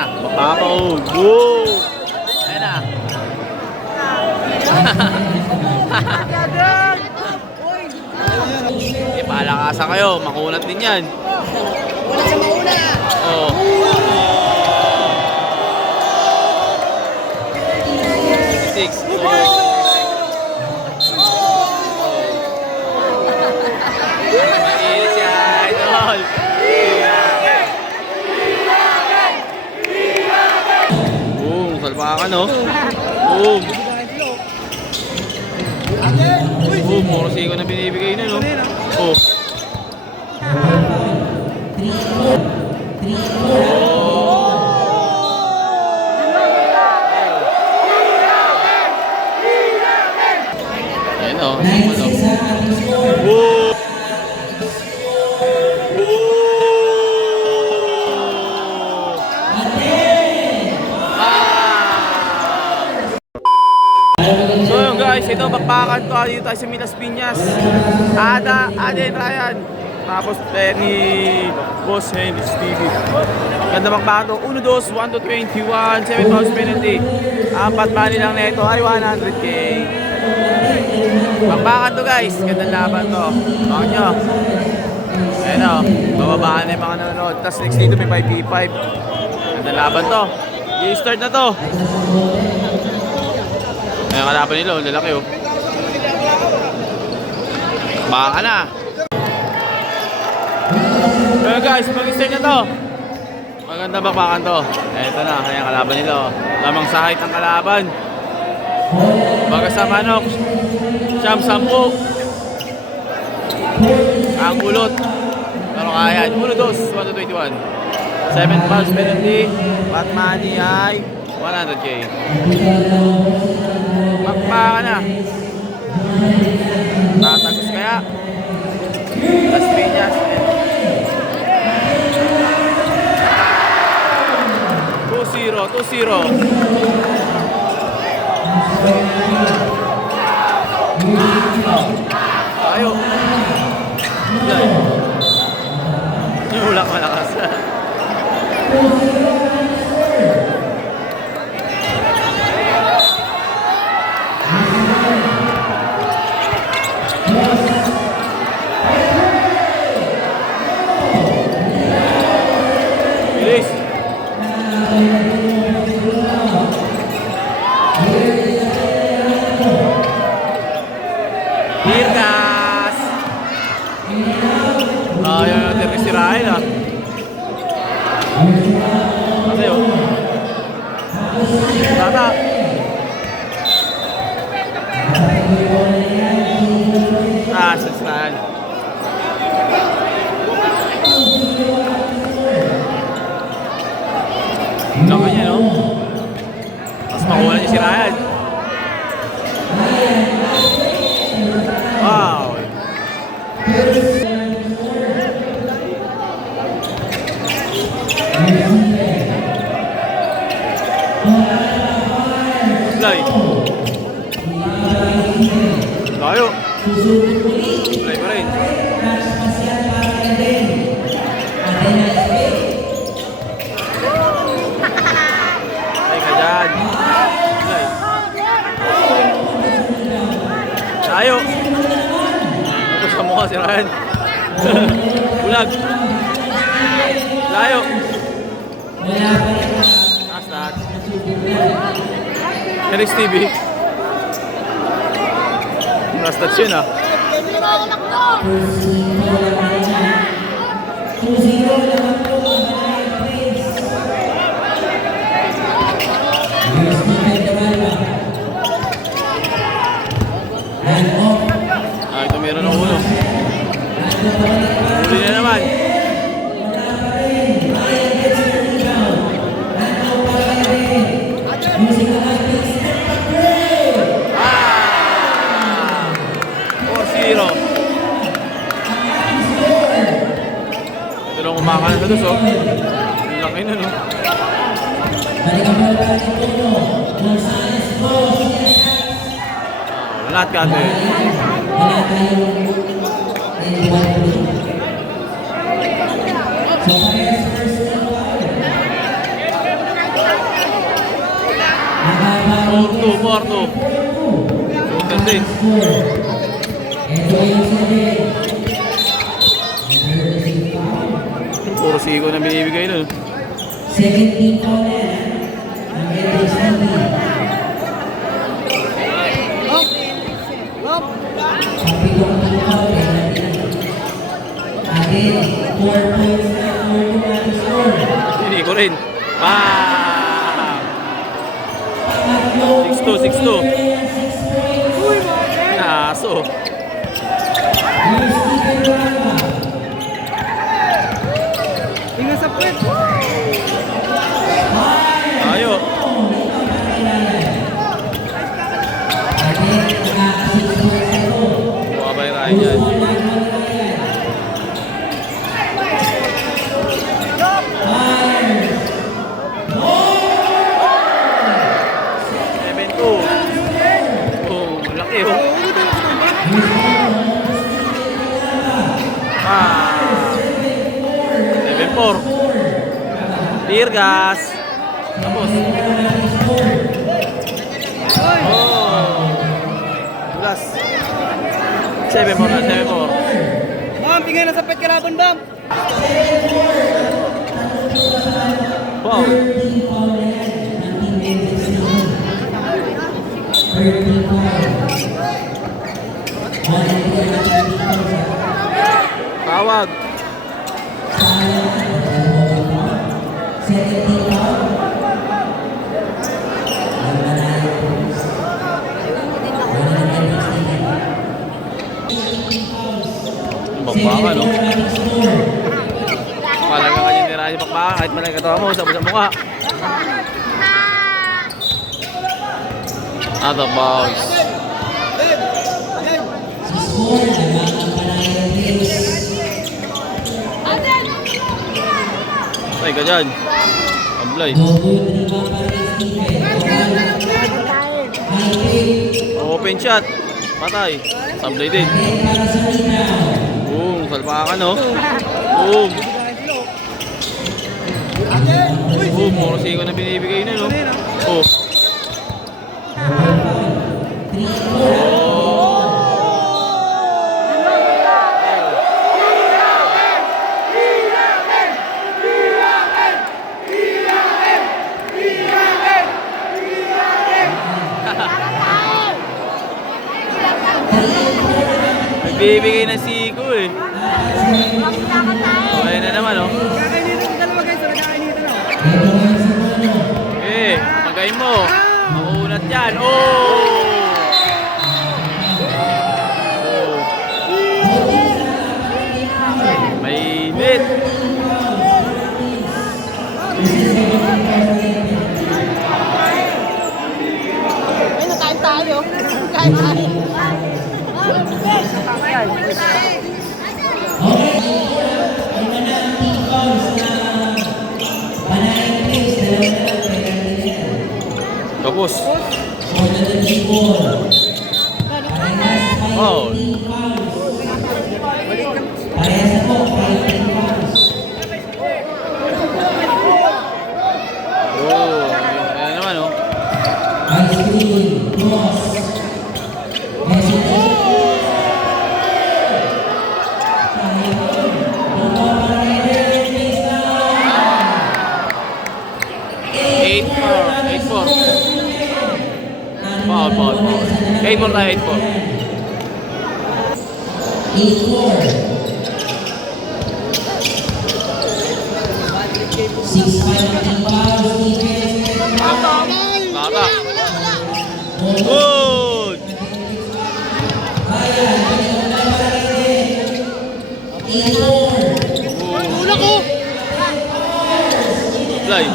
na. Mapapaon. Boom! Ayan na. Palakasan kayo. Makunat din yan. Wala sa mauna. Oh. Six. Mainit siya, idol. Boom, salpakan no. Boom. Boom, morosiko na binibigay na no. Oh. Ayan o. Woo! So yun guys, ito bakbakan to dito tayo sa Milas Piñas. Aden Ryan. Tapos ni Boss Henrich TV. Ganda bakbakan to. 1-2, 1-21, 7 pounds penalty. Apat bali lang na ito ay 100k. Bakbakan to guys. Ganda laban to. Bakit nyo? Ayan o. Bababaan na yung mga nanonood. Tapos next dito may 5v5. Ganda laban to. I-start na to. Ayan kalaban nila, lalaki oh. Baka na. Pero guys, mag-start na to. Maganda bakbakan to. Eto na, ayan kalaban nila oh. Lamang sa height ng kalaban. Baga sa manok. Siyam, 10. Ang ulot. Pero kaya, 1-2, 1-21. 7 pounds penalty. Pot money ay 100k. Bakbakan na. Tatagos kaya. Las Piñas. 2-0. Ayo. Ulak malakas. Bilis. Birdas. Ayaw natin isirahin ah. Kasi oh. Tata. Sasirahin. Laka niya no? Mas makuha niya si Ryan. Wow. Slide. Tayo. Slide pa rin. Ay ka dyan. Slide. Tayo. Tapos ka mukha si Ryan. Bulag. Layo. Taas lahat. Henrich TV. Rastats yun ah. Ito meron ng ulo. Uli na naman. Ito lang kumakain sa dos, oh. Laki na, no? Lahat ka, ate. 4-2, 4-2. Shooter din. Puro siko na binibigay nun. Second team foul yan. Ang Metro City. Kapitong team foul yan. Again, 4 points na for the Metro score. Hindi ko rin. Bam! 6-2, 6-2. Naso. Tingnan sa puwet. Ayo. Buka ba yung Ryan dyan? Malaki oh. Ah. 7-4. Tear gas. Tapos. Oh. Plus. 7-4 na, 7-4. Bam, tingnan na sa puwet kalaban, Bam. Wow. Tawag. Bakbakan, no? Malaga ka yung tirahan yung bakbakan kahit malaki katawa mo, sabos sa mukha. Out of bounds. Ay ka dyan. Ablay. Open shot. Patay. Sablay din. Boom. Salpakan, no? Boom. Boom. Puro siko na binibigay na, no? Oh. Bibigay na siko eh. Okay na naman oh. Kakainitan ang dalawa guys, nagkakainitan na. Eh, magay mo. Makunat yan. Oh! Mainit. Ay, nakain tayo. Kain tayo. Tapos. Oh. Oh, ayan naman oh. Foul. 8-4 tayo, 8-4. Bata. Good. Ula ko! Play.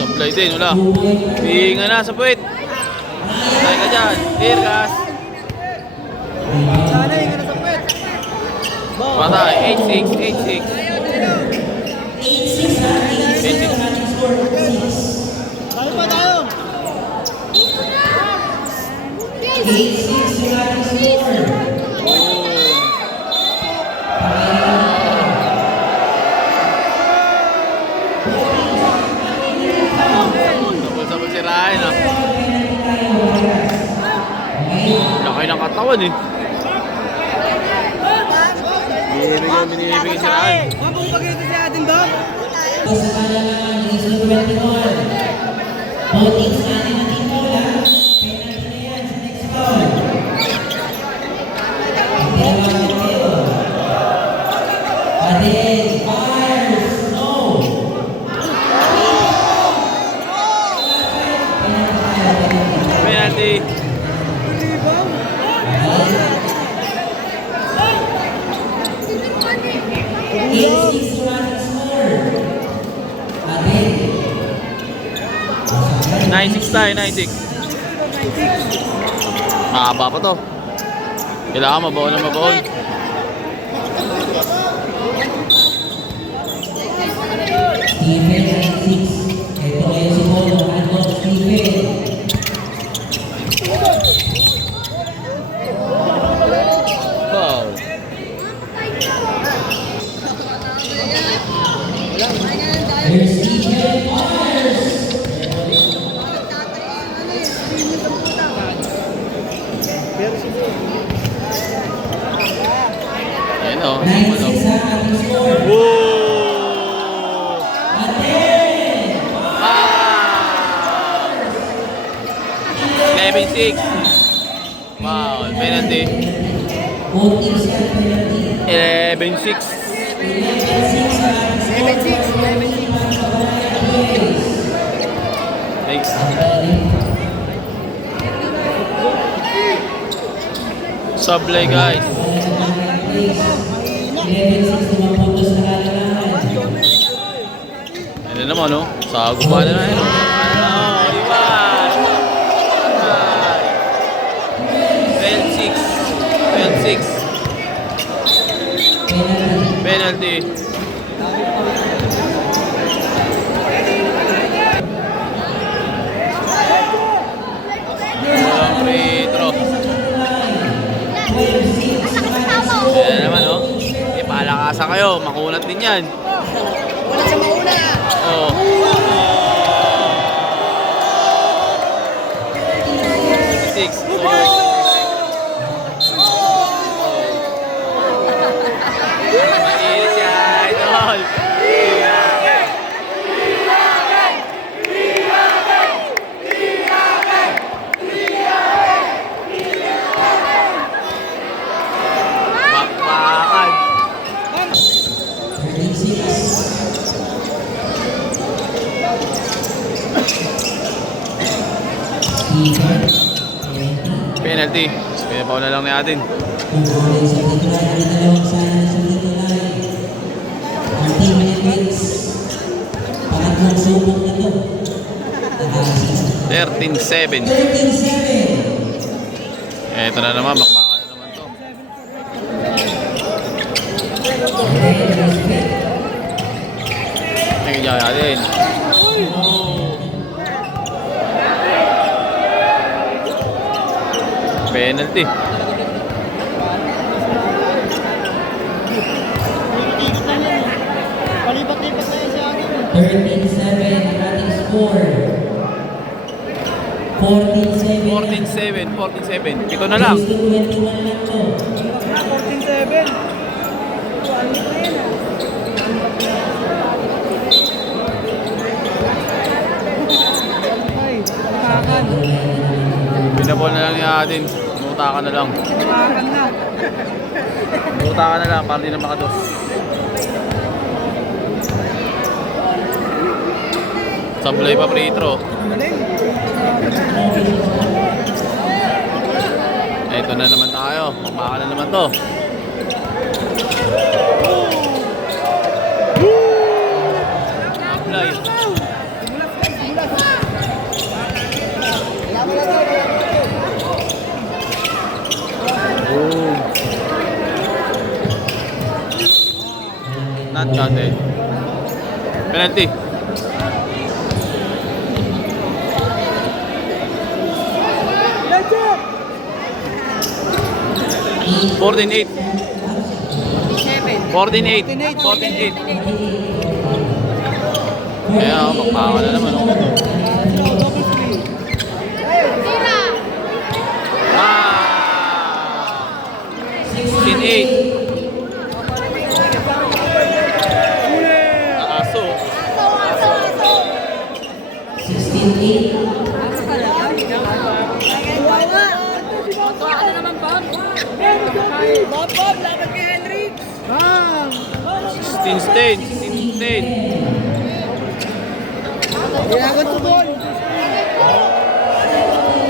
Supply din, wala. Pinga na sa puwit. Patay ka dyan. Tear gas. Sana yung nasa puwet. Patay. 8-6. 8-6. Tayo pa tayo. si Ryan ah. Laki ng katawan eh. Binibigyan si Ryan. Sa kalamangan is the 21. Voting sa atin na Team Bola. Penalty na yan sa next foul. Adel fires. No. Penalty. Six running score. Adel. 9-6 tayo, 9-6. Mahaba pa to. Kailangan mabaon na mabaon. Stephen 96. Ito ngayon si Polo. Ano Stephen? Wow. Here's Stephen fires. Ayan o. 9-6 ang ating score. Whoa! Adel. 11-6. Wow, penalty. Voting sa penalty. 11-6. 11-6 ang ating score. Thanks. Sablay guys. 11-6 naman puntos na kalamangan. Ano naman no? Sagupa na na yun. Ano? Iwan! 12-6. 12-6. Penalty. Walang free throw. Ayan naman oh. Ipalakasan kayo. Makunat din yan. Wala sa mauna. Oh. Six. Mainit siya, idol. Bakbakan. 36. Penalty. Pinapaw na lang natin. Kung ulit sa titular na dalawang sana sa titular. Ang team Hendricks. Pangatlong subok na to. 13-7. 13-7. Ito na naman. Bakbakan na naman to. Nangyayari natin. Penalty. Palipat-lipat na yun siya akin. 13-7 ang ating score. 14-7. 14-7. Ito na lang. 21 lang to. 14-7. Pinabol na lang ni atin. Mutakan na lang. Makan na. Mutakan na lang para di na makados. Sablay pa free throw. Ito na naman tayo. Mamakan na naman to. Sablay. Not counted. Penalty. Fourteen eight. 14-8. 14-8. Kaya, magpaka na naman. Oh. Aso. 16-8. Sixteen stain.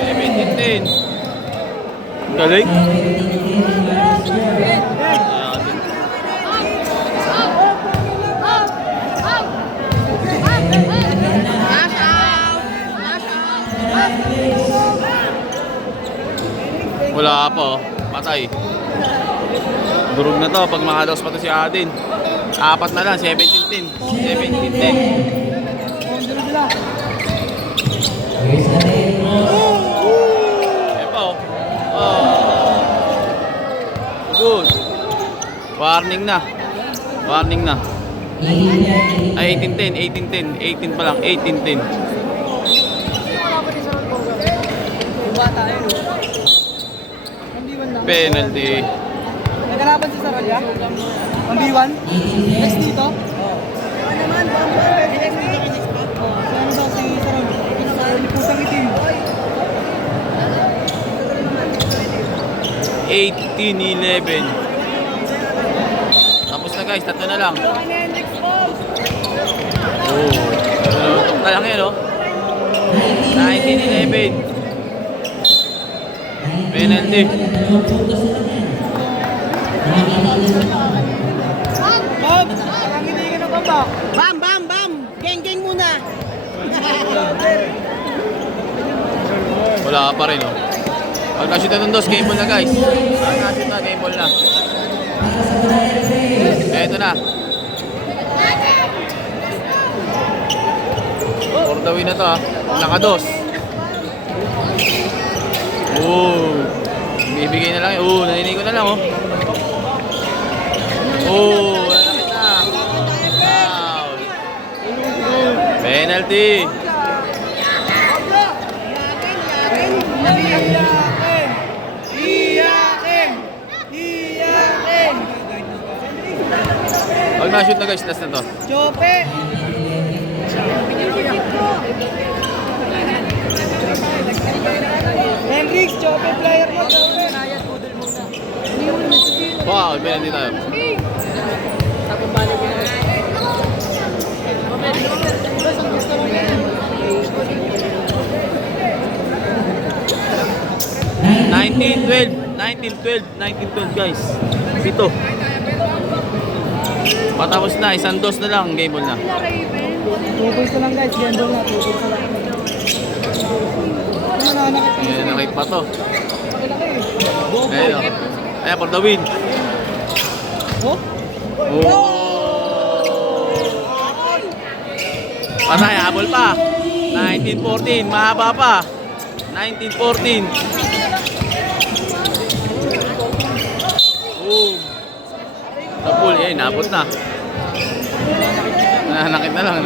17-10. Galing. Wala pa oh. Patay. Durog na to pag makalos pa to si Adin. Apat na lang, 17-10. 17-10. Here's the red. Epo. Oh. Good. Warning na. Warning na. 18-10. Ay, 18-10. 18 pa lang. 18-10. Penalty. Nagkalaban si Saralya? Ang B1? Next dito? Ano naman? Next dito kay next pa? Ano daw si Saralya? Pusang itim. 18-11. Tapos na guys, tatlo na lang. Oh. Tutok na lang yan oh. 19-11. Penalty. Bam! Ang hindi ka na ba? Bam! Bam! Bam! Geng-geng muna! Wala pa rin oh. Pag na-shoot na dos, game ball na guys. Pag na-shoot na, game ball na. Eto na. For the win na to ah. Naka-dos. Bibigay na lang yun. Naninig ko na lang oh. Nalakit na. Foul. Penalty. Pag na-shoot na guys, last na to. Chope! Hendrix, Chope player mo, Chope! Wow, penalty tayo. $19-12 guys. Pito. Patapos na, isang dos na lang, game ball na. 2 points na lang guys, gamble na, 2 points na lang. Nananakit ka. Ayan, nakit pa to. Ayan, oh. Ayan, for the win. Oh? Patay, habol pa. 19-14, mahaba pa. 19-14. Tapul, eh, nabot na. Nananakit na lang.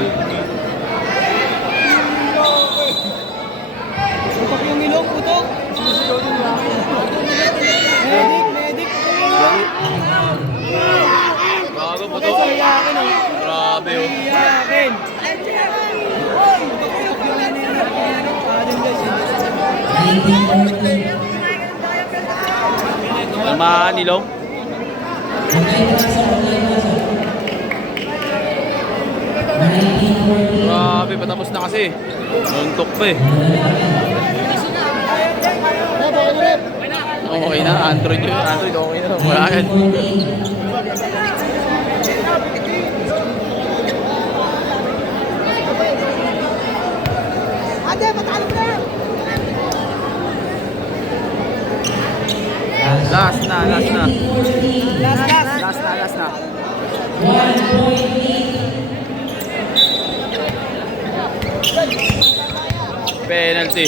Putok yung ilong, putok! Medic! Bago po to. Okay, so iyakin oh. Grabe oh. Iyakin! Putok yung ilong. Adin guys. Tamaan nilong. Grabe, patapos na kasi. Nuntok pa eh. Okay na, Android yun. Android okay na. Wala yan. Ate, matalo na! Last na. Last. Last na. Penalty.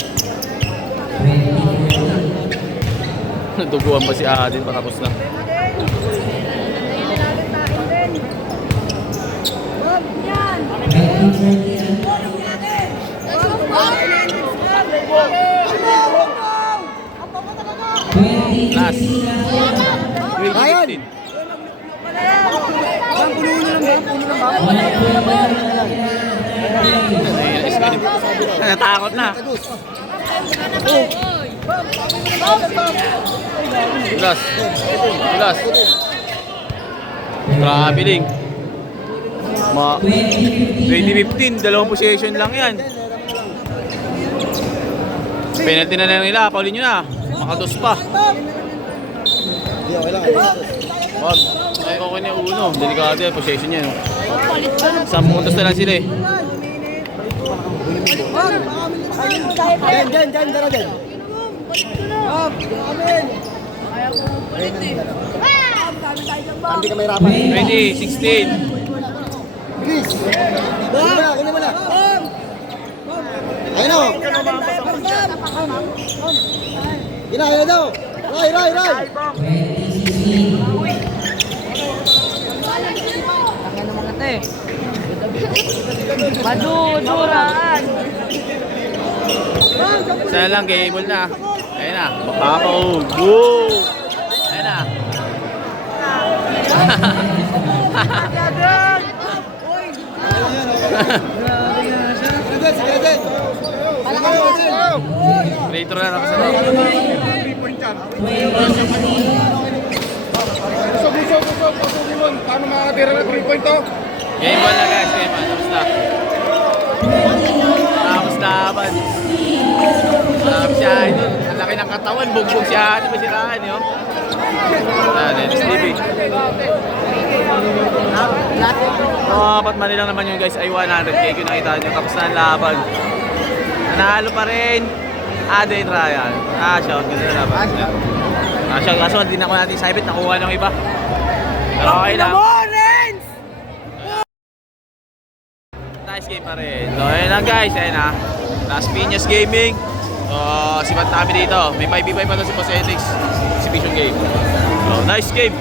Naduguan pa si Adin, patapos na. Last. Ayun! 15. Bang, puno na lang ba? Puno lang ba? Natakot na. Bilas. Bilas. Traveling. 2015, dalawang possession lang yan. Penalty na lang nila, paulin nyo na. Makados pa. Wag. Ay, okay na yung uno. Delikado yan, possession yan. 10 puntos na lang sila eh. Diyan, dara dyan. Hindi ka may rapat. 20, 16. Bilis. Kunin mo na. Ayun o. Ayun daw. Ray. Maduduraan. Sana lang, game na. Ayun na, papapaw. Woo! Ayun na. Creator na tapos na. Paano makatira na 3 point to? Game ball na guys, game ball. Tapos na. Tapos laban. Sabi siya, idol. Ang laki ng katawan, bugbog siya. Ano ba siraan yun? Dennis TV. Apat man lang naman yun guys ay 100k. Kung nakita nyo, tapos na ang laban. Nanalo pa rin. Aden Ryan. Shout. Ganda na laban. Shout. Kaso hindi na ko natin saibit. Nakuha ng iba. Pero okay lang. Nice game pa rin. So ayun lang guys. Ayun na. Las Piñas Gaming. Si Bantami dito. May 5v5 pa to si Posetics. Exhibition game. So nice game.